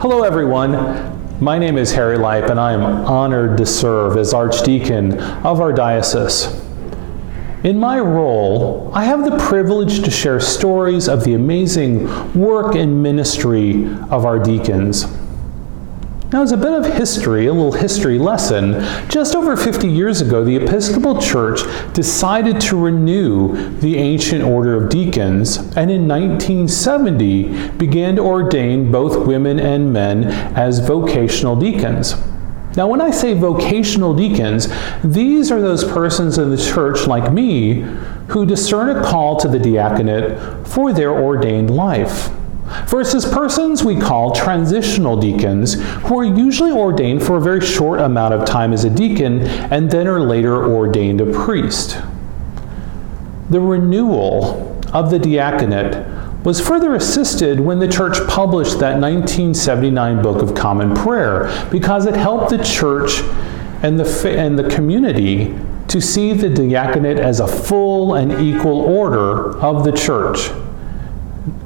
Hello everyone, my name is Harry Leip and I am honored to serve as Archdeacon of our diocese. In my role, I have the privilege to share stories of the amazing work and ministry of our deacons. Now, as a bit of history, a little history lesson, just over 50 years ago, the Episcopal Church decided to renew the ancient order of deacons, and in 1970 began to ordain both women and men as vocational deacons. Now, when I say vocational deacons, these are those persons in the church like me who discern a call to the diaconate for their ordained life, versus persons we call transitional deacons, who are usually ordained for a very short amount of time as a deacon and then are later ordained a priest. The renewal of the diaconate was further assisted when the church published that 1979 Book of Common Prayer, because it helped the church and the community to see the diaconate as a full and equal order of the church,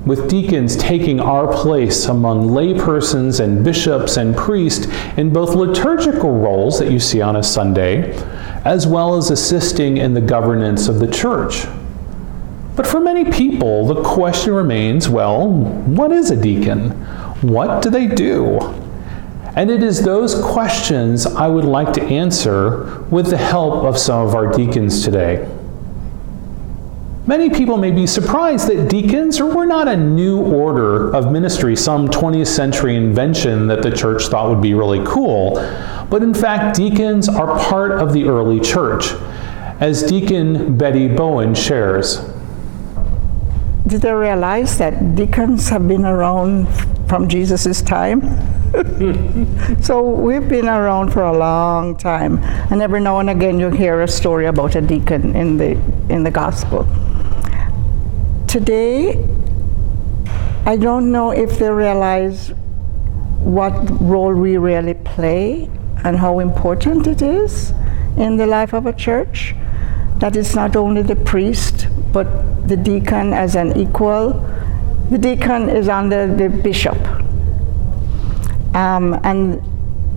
with deacons taking our place among laypersons and bishops and priests in both liturgical roles that you see on a Sunday, as well as assisting in the governance of the church. But for many people, the question remains, well, what is a deacon? What do they do? And it is those questions I would like to answer with the help of some of our deacons today. Many people may be surprised that deacons were not a new order of ministry, some 20th century invention that the church thought would be really cool. But in fact, deacons are part of the early church, as Deacon Betty Bowen shares. Did they realize that deacons have been around from Jesus' time? So we've been around for a long time, and every now and again you hear a story about a deacon in the gospel. Today, I don't know if they realize what role we really play and how important it is in the life of a church. That it's not only the priest, but the deacon as an equal. The deacon is under the bishop. And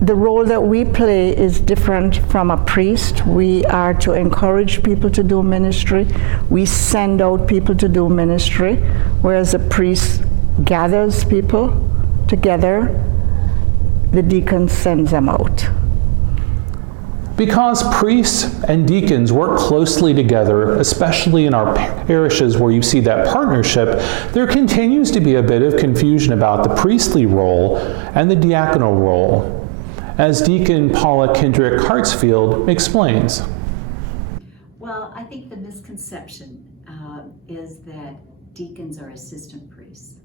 the role that we play is different from a priest. We are to encourage people to do ministry. We send out people to do ministry, whereas a priest gathers people together. The deacon sends them out. Because priests and deacons work closely together, especially in our parishes where you see that partnership, there continues to be a bit of confusion about the priestly role and the diaconal role, as Deacon Paula Kendrick Hartsfield explains. Well, I think the misconception is that deacons are assistant priests,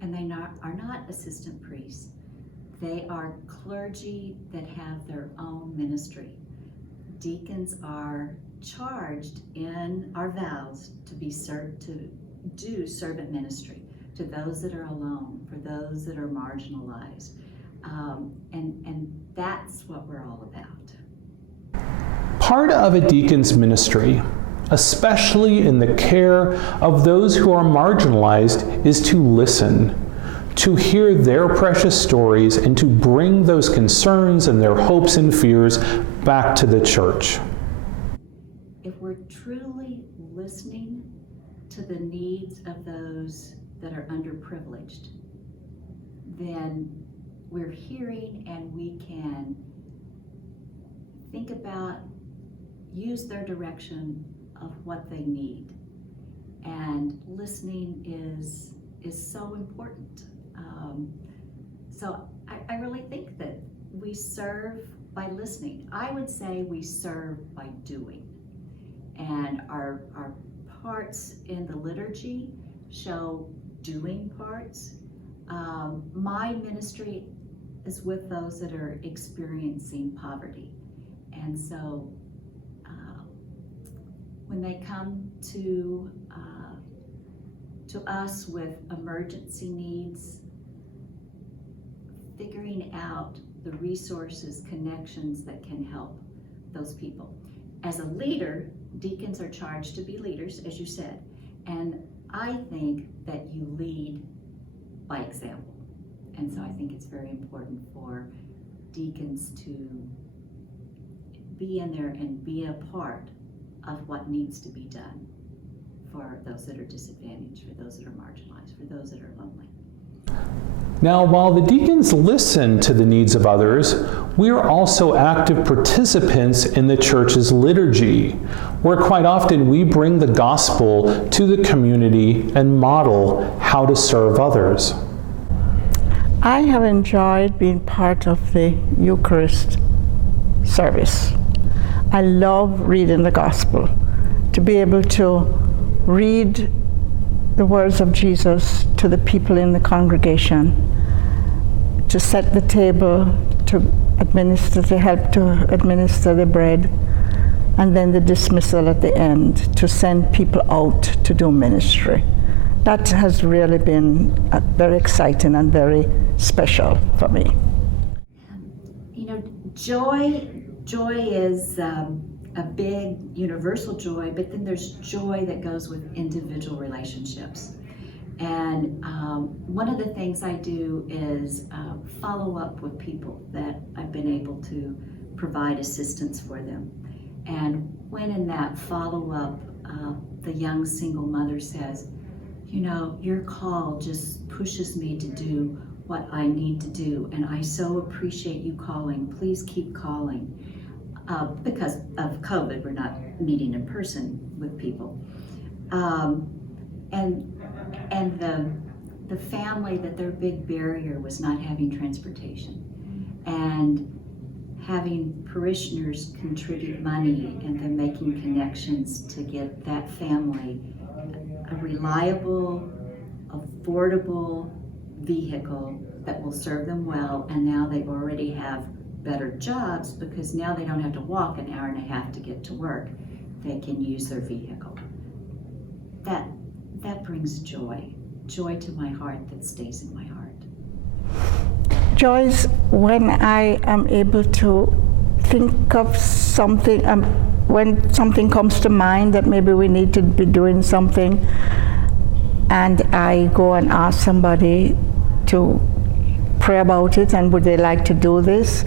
and they are not assistant priests. They are clergy that have their own ministry. Deacons are charged in our vows to do servant ministry to those that are alone, for those that are marginalized, and that's what we're all about. Part of a deacon's ministry, especially in the care of those who are marginalized, is to listen, to hear their precious stories, and to bring those concerns and their hopes and fears back to the church. If we're truly listening to the needs of those that are underprivileged, then we're hearing and we can think about, use their direction of what they need. And listening is so important. So I really think that we serve by listening. I would say we serve by doing. And our parts in the liturgy show doing parts. My ministry is with those that are experiencing poverty. And so when they come to us with emergency needs, figuring out the resources, connections that can help those people. As a leader, deacons are charged to be leaders, as you said, and I think that you lead by example. And so I think it's very important for deacons to be in there and be a part of what needs to be done for those that are disadvantaged, for those that are marginalized, for those that are lonely. Now, while the deacons listen to the needs of others, we are also active participants in the church's liturgy, where quite often we bring the gospel to the community and model how to serve others. I have enjoyed being part of the Eucharist service. I love reading the gospel. To be able to read the words of Jesus to the people in the congregation, to set the table, to help to administer the bread, and then the dismissal at the end, to send people out to do ministry. That has really been very exciting and very special for me. You know, joy is a big universal joy, but then there's joy that goes with individual relationships. And one of the things I do is follow up with people that I've been able to provide assistance for them. And when in that follow-up, the young single mother says, you know, your call just pushes me to do what I need to do, and I so appreciate you calling. Please keep calling. Because of COVID, we're not meeting in person with people. And the family, that their big barrier was not having transportation. And having parishioners contribute money and then making connections to get that family a reliable, affordable vehicle that will serve them well, and now they already have better jobs because now they don't have to walk an hour and a half to get to work. They can use their vehicle. That brings joy to my heart that stays in my heart. Joy is when I am able to think of something, when something comes to mind that maybe we need to be doing something, and I go and ask somebody to pray about it, and would they like to do this?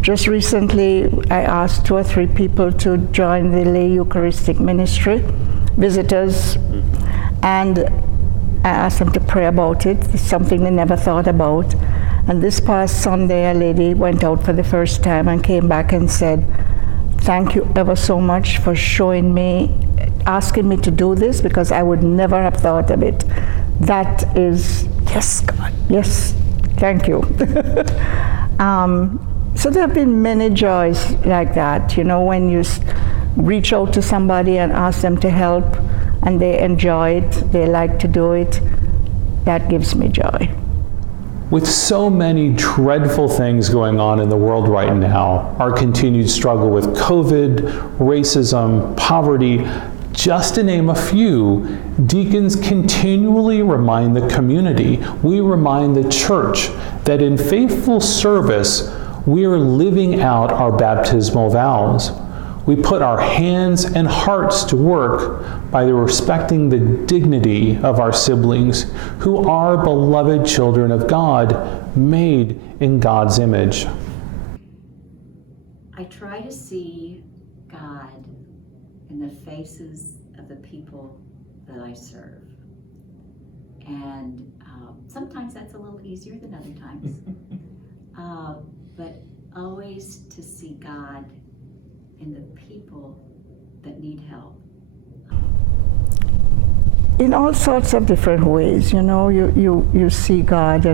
Just recently, I asked 2 or 3 people to join the lay Eucharistic ministry, visitors, and I asked them to pray about it. It's something they never thought about. And this past Sunday, a lady went out for the first time and came back and said, "Thank you ever so much for showing me, asking me to do this, because I would never have thought of it." That is, yes, God, yes, thank you. So there have been many joys like that, you know, when you reach out to somebody and ask them to help and they enjoy it, they like to do it, that gives me joy. With so many dreadful things going on in the world right now, our continued struggle with COVID, racism, poverty, just to name a few, deacons continually remind the community, we remind the church that in faithful service, we are living out our baptismal vows. We put our hands and hearts to work by respecting the dignity of our siblings, who are beloved children of God, made in God's image. I try to see God in the faces of the people that I serve. And sometimes that's a little easier than other times. But always to see God in the people that need help. In all sorts of different ways, you know, you see God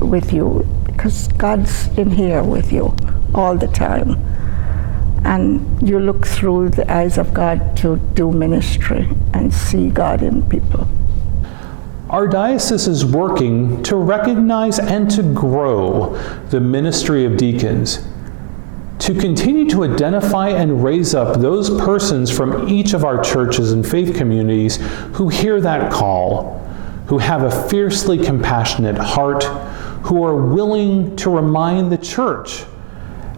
with you, because God's in here with you all the time. And you look through the eyes of God to do ministry and see God in people. Our diocese is working to recognize and to grow the ministry of deacons, to continue to identify and raise up those persons from each of our churches and faith communities who hear that call, who have a fiercely compassionate heart, who are willing to remind the church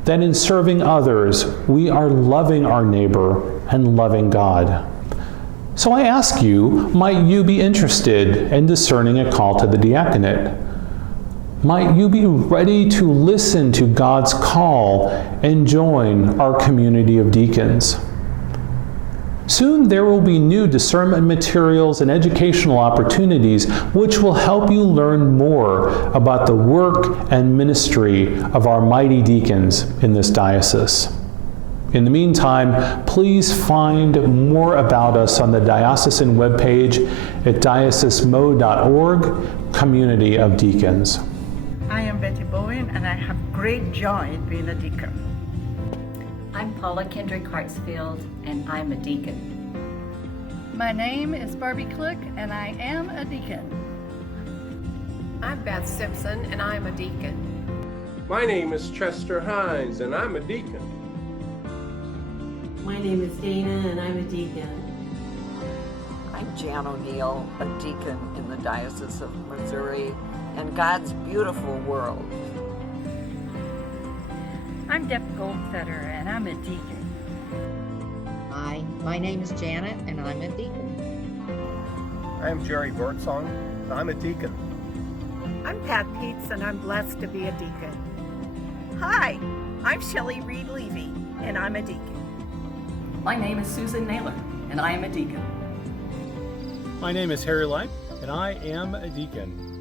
that in serving others, we are loving our neighbor and loving God. So I ask you, might you be interested in discerning a call to the diaconate? Might you be ready to listen to God's call and join our community of deacons? Soon there will be new discernment materials and educational opportunities which will help you learn more about the work and ministry of our mighty deacons in this diocese. In the meantime, please find more about us on the diocesan webpage at diocesemo.org, Community of Deacons. I am Betty Bowen, and I have great joy in being a deacon. I'm Paula Kendrick Hartsfield, and I'm a deacon. My name is Barbie Cluck, and I am a deacon. I'm Beth Simpson, and I'm a deacon. My name is Chester Hines, and I'm a deacon. My name is Dana, and I'm a deacon. I'm Jan O'Neill, a deacon in the Diocese of Missouri and God's beautiful world. I'm Deb Goldfeder, and I'm a deacon. Hi, my name is Janet, and I'm a deacon. I'm Jerry Birdsong, and I'm a deacon. I'm Pat Peets, and I'm blessed to be a deacon. Hi, I'm Shelley Reed Levy, and I'm a deacon. My name is Susan Naylor, and I am a deacon. My name is Harry Leip, and I am a deacon.